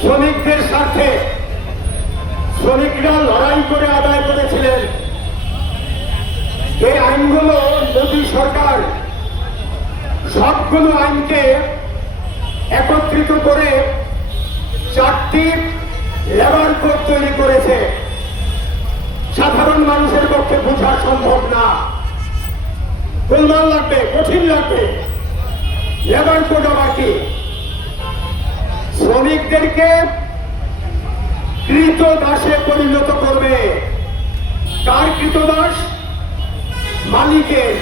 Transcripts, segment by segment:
শ্রমিকদের স্বার্থে শ্রমিকরা লড়াই করে আদায় করেছিলেন। এই আইনগুলো মোদী সরকার সবগুলো আইনকে একত্রিত করে 4টি লেবার কোড তৈরি করেছে। সাধারণ মানুষের পক্ষে বোঝা সম্ভব না, গোলমাল লাগবে, কঠিন লাগবে। লেবার কোড আবার কি? শ্রমিকদেরকে কৃতদাসে পরিণত করবে। কার কৃতদাস? মালিকের।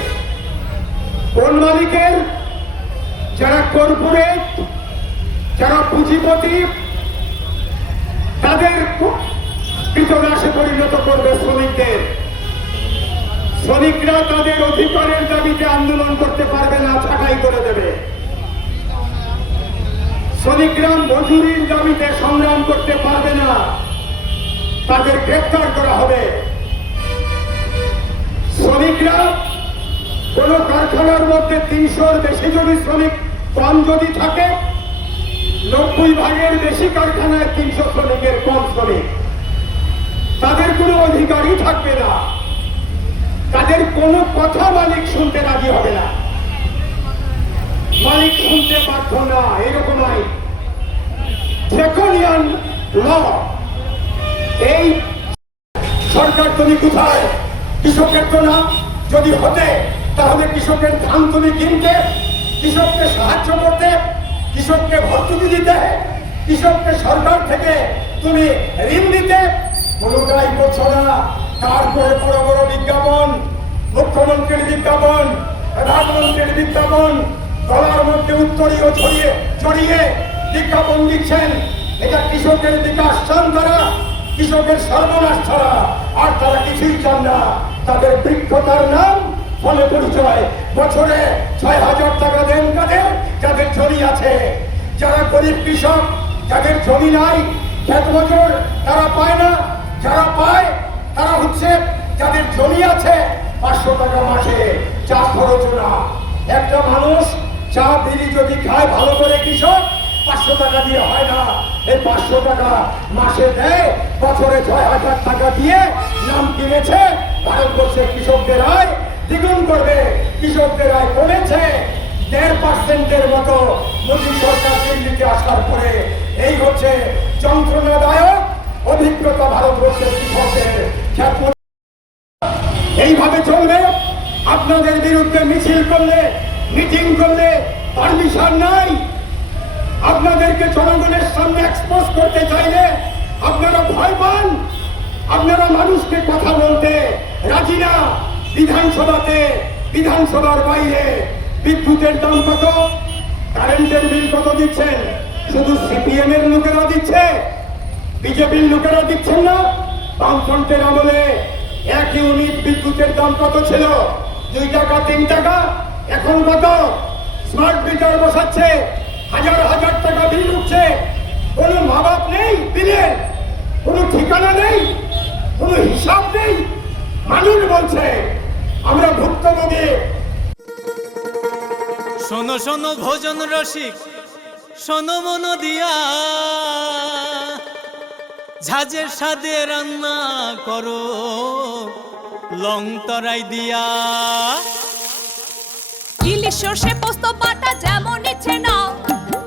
কোন মালিকের? যারা কর্পোরেট, যারা পুঁজিপতি, তাদের কৃতদাসে পরিণত করবে শ্রমিকদের। শ্রমিকরা তাদের অধিকারের দাবিতে আন্দোলন করতে পারবে না, ছাঁটাই করে দেবে। শ্রমিকরা মজুরির দাবিতে সংগ্রাম করতে পারবে না, তাদের গ্রেফতার করা হবে। শ্রমিকরা কোন কারখানার মধ্যে 300-র বেশি যদি শ্রমিক কম যদি থাকে, 90 ভাগের বেশি কারখানায় 300 শ্রমিকের কম শ্রমিক, তাদের কোনো অধিকারই থাকবে না। তাদের কোনো কথা মালিক শুনতে রাজি হবে না, মালিক শুনতে বাধ্য না। এরকম আইন, ড্রাকোনিয়ান ল। এই সরকার তুমি কোথায়? কৃষকের তো না। যদি হতে তাহলে কৃষকের ধান তুমি কিনতে, কৃষককে সাহায্য করতে, কৃষককে ভর্তুকি দিতে, কৃষককে সরকার থেকে তুমি ঋণ দিতে। কোনোটাই করছো না। তারপরে বড় বড় বিজ্ঞাপন, মুখ্যমন্ত্রীর বিজ্ঞাপন, প্রধানমন্ত্রীর বিজ্ঞাপন, গলার মধ্যে উত্তরীয় ছড়িয়ে বিজ্ঞাপন দিচ্ছেন। এটা কৃষকের বিকাশ চান তারা, কৃষকের সর্বনাশ ছাড়া আর তারা কিছুই চান না। তাদের বৃক্ষতার নাম, ফলে পরিচয়। বছরে 6,000 টাকা দেন কাদের? যাদের জমি আছে। যারা গরিব কৃষক, যাদের জমি নাই, ক্ষেত মজুর, তারা পায় না। যারা পায় তারা হচ্ছে যাদের জমি আছে। 500 টাকা মাসে, চা খরচ না। একটা মানুষ চা বিড়ি যদি খায় ভালো করে, কৃষক 500 টাকা দিয়ে হয় না। এই 500 টাকা মাসে দেয়, বছরে 6,000 টাকা দিয়ে নাম কিনেছে। ভারতবর্ষের কৃষকদের আয় দ্বিগুণ করবে। কৃষকদের আয় কমেছে 1.5% মতো মোদী সরকার দিল্লিতে আসার পরে। এই হচ্ছে যন্ত্রণাদায়ক অভিজ্ঞতা ভারতবর্ষের কৃষকদের। এইভাবে চলবে? আপনাদের বিরুদ্ধে মিছিল করলে, মিটিং করলে পারমিশন নাই। আপনাদেরকে জনগণের সামনে এক্সপোজ করতে চাইলে আপনারা ভয় পান। আপনারা মানুষকে কথা বলতে রাজি না। বিধানসভাতে, বিধানসভার বাইরে বিদ্যুতের দাম কত, কারেন্টের বিল কত দিচ্ছেন? শুধু সিপিএম এর লোকেরা দিচ্ছে, বিজেপির লোকেরা দিচ্ছেন না। বামফ্রন্টের আমলে 1 ইউনিট বিদ্যুতের দাম কত ছিল? 2 টাকা, 3 টাকা। এখন কত? স্মার্ট মিটার বসাচ্ছে, হাজার হাজার টাকা বিল উঠছে। কোনো মা বাপ নেই বিলের, কোনো ঠিকানা নেই, কোনো হিসাব নেই। মানুষ বলছে আমরা ভুক্তভোগী। শোনো শোনো ভোজন রসিক, শোনো মন দিয়া, ঝাঁঝের স্বাদে রান্না করো লং তরাই দিয়া। ইলিশ সর্ষে পোস্ত বাটা যেমন ইচ্ছে নাও,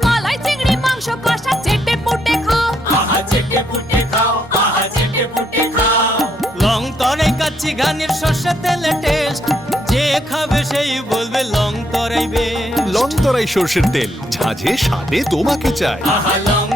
মালাই চিংড়ি মাংস কষা চেটে পুটে খাও। আহা চেটে পুটে খাও, আহা চেটে পুটে খাও। লং তরাই কাচ্চি ঘানির সর্ষে তেলে টেস্ট, যে খাবে সেই বলবে লং তরাই বেশ। লং তরাই সর্ষের তেল, ঝাঁঝে স্বাদে তোমাকে চাই। আহা লং